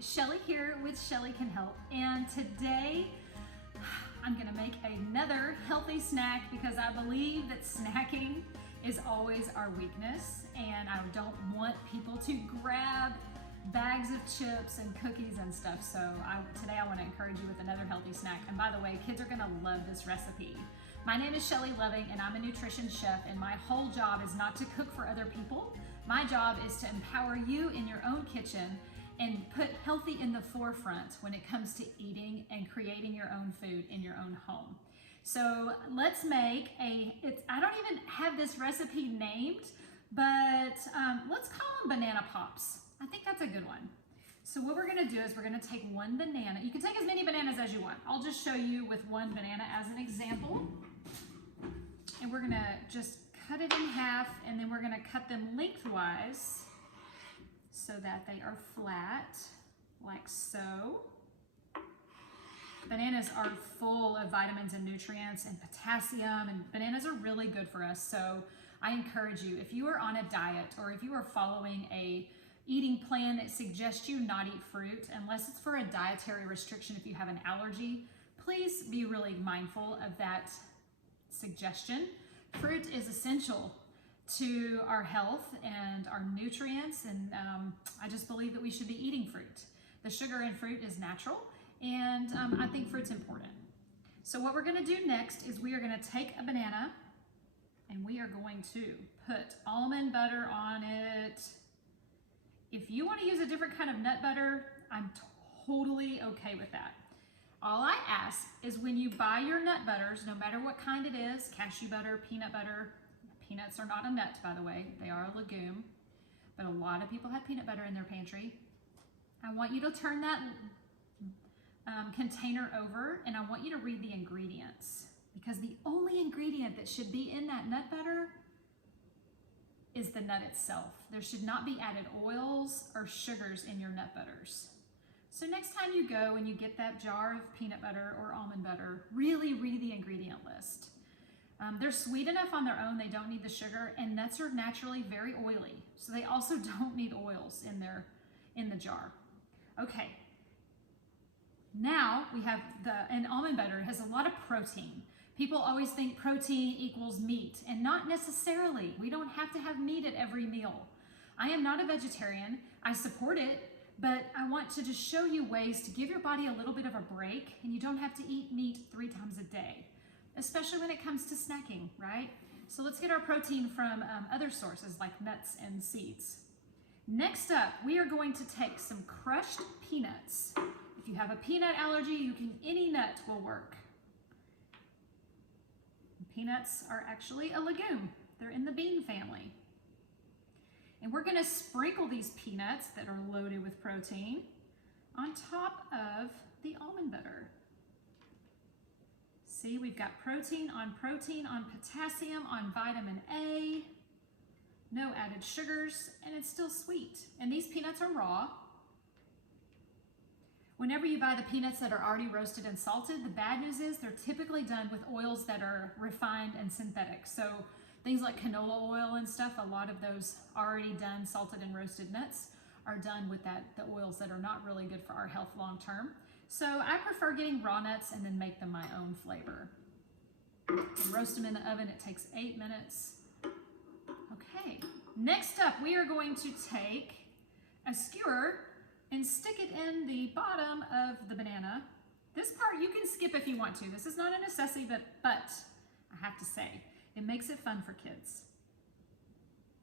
Shelly here with Shelly Can Help, and today I'm gonna make another healthy snack because I believe that snacking is always our weakness, and I don't want people to grab bags of chips and cookies and stuff. So today I want to encourage you with another healthy snack. And by the way, kids are gonna love this recipe. My name is Shelly Loving, and I'm a nutrition chef, and my whole job is not to cook for other people. My job is to empower you in your own kitchen and put healthy in the forefront when it comes to eating and creating your own food in your own home. So let's make I don't even have this recipe named, but let's call them banana pops. I think that's a good one. So what we're gonna do is we're gonna take one banana. You can take as many bananas as you want. I'll just show you with one banana as an example. And we're gonna just cut it in half, and then we're gonna cut them lengthwise so that they are flat, like so. Bananas are full of vitamins and nutrients and potassium, and bananas are really good for us. So I encourage you, if you are on a diet or if you are following a eating plan that suggests you not eat fruit, unless it's for a dietary restriction, if you have an allergy, please be really mindful of that suggestion. Fruit is essential to our health and our nutrients, and I just believe that we should be eating fruit. The sugar in fruit is natural, and I think fruit's important. So what we're gonna do next is we are gonna take a banana and we are going to put almond butter on it. If you wanna use a different kind of nut butter, I'm totally okay with that. All I ask is when you buy your nut butters, no matter what kind it is, cashew butter, peanut butter, peanuts are not a nut, by the way, they are a legume, but a lot of people have peanut butter in their pantry. I want you to turn that container over, and I want you to read the ingredients, because the only ingredient that should be in that nut butter is the nut itself. There should not be added oils or sugars in your nut butters. So next time you go and you get that jar of peanut butter or almond butter, really read the ingredient list. They're sweet enough on their own, they don't need the sugar, and nuts are naturally very oily, so they also don't need oils in the jar. Okay, now we have and almond butter has a lot of protein. People always think protein equals meat, and not necessarily. We don't have to have meat at every meal. I am not a vegetarian, I support it, but I want to just show you ways to give your body a little bit of a break, and you don't have to eat meat 3 times a day, especially when it comes to snacking, right? So let's get our protein from other sources like nuts and seeds. Next up, we are going to take some crushed peanuts. If you have a peanut allergy, any nut will work. Peanuts are actually a legume. They're in the bean family. And we're gonna sprinkle these peanuts that are loaded with protein on top of the almond butter. See, we've got protein on potassium, on vitamin A, no added sugars, and it's still sweet. And these peanuts are raw. Whenever you buy the peanuts that are already roasted and salted, the bad news is they're typically done with oils that are refined and synthetic. So things like canola oil and stuff, a lot of those already done salted and roasted nuts are done with the oils that are not really good for our health long term. So I prefer getting raw nuts and then make them my own flavor. And roast them in the oven, it takes 8 minutes. Okay, next up we are going to take a skewer and stick it in the bottom of the banana. This part you can skip if you want to. This is not a necessity, but I have to say, it makes it fun for kids.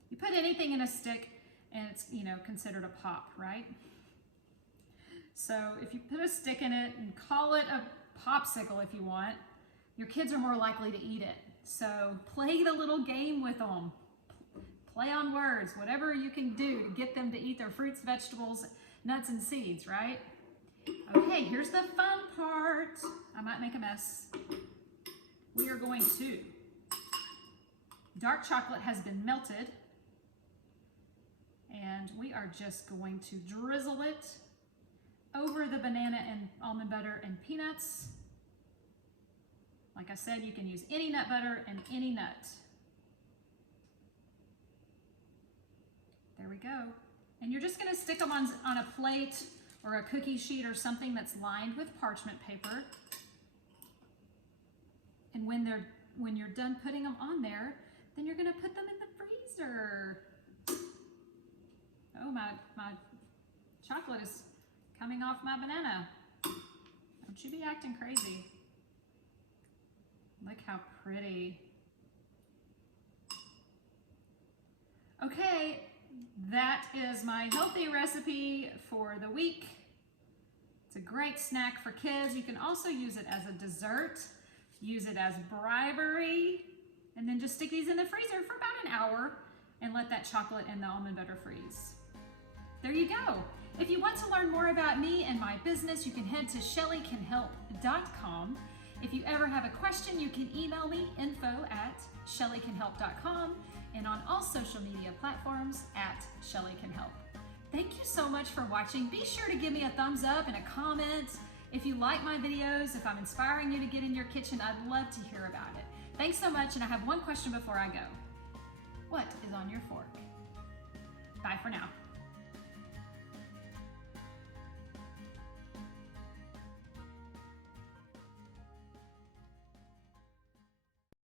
You put anything in a stick and it's, considered a pop, right? So if you put a stick in it and call it a popsicle if you want, your kids are more likely to eat it. So play the little game with them. Play on words, whatever you can do to get them to eat their fruits, vegetables, nuts, and seeds, right? Okay, here's the fun part. I might make a mess. We are going to, dark chocolate has been melted, and we are just going to drizzle it over the banana and almond butter and peanuts. Like I said, you can use any nut butter and any nut. There we go. And you're just gonna stick them on a plate or a cookie sheet or something that's lined with parchment paper. And when you're done putting them on there, then you're gonna put them in the freezer. Oh, my chocolate is coming off my banana. Don't you be acting crazy. Look how pretty. Okay, that is my healthy recipe for the week. It's a great snack for kids. You can also use it as a dessert, use it as bribery, and then just stick these in the freezer for about an hour and let that chocolate and the almond butter freeze. There you go. If you want to learn more about me and my business, you can head to shellycanhelp.com. If you ever have a question, you can email me, info@shellycanhelp.com, and on all social media platforms @shellycanhelp. Thank you so much for watching. Be sure to give me a thumbs up and a comment. If you like my videos, if I'm inspiring you to get in your kitchen, I'd love to hear about it. Thanks so much, and I have one question before I go. What is on your fork? Bye for now.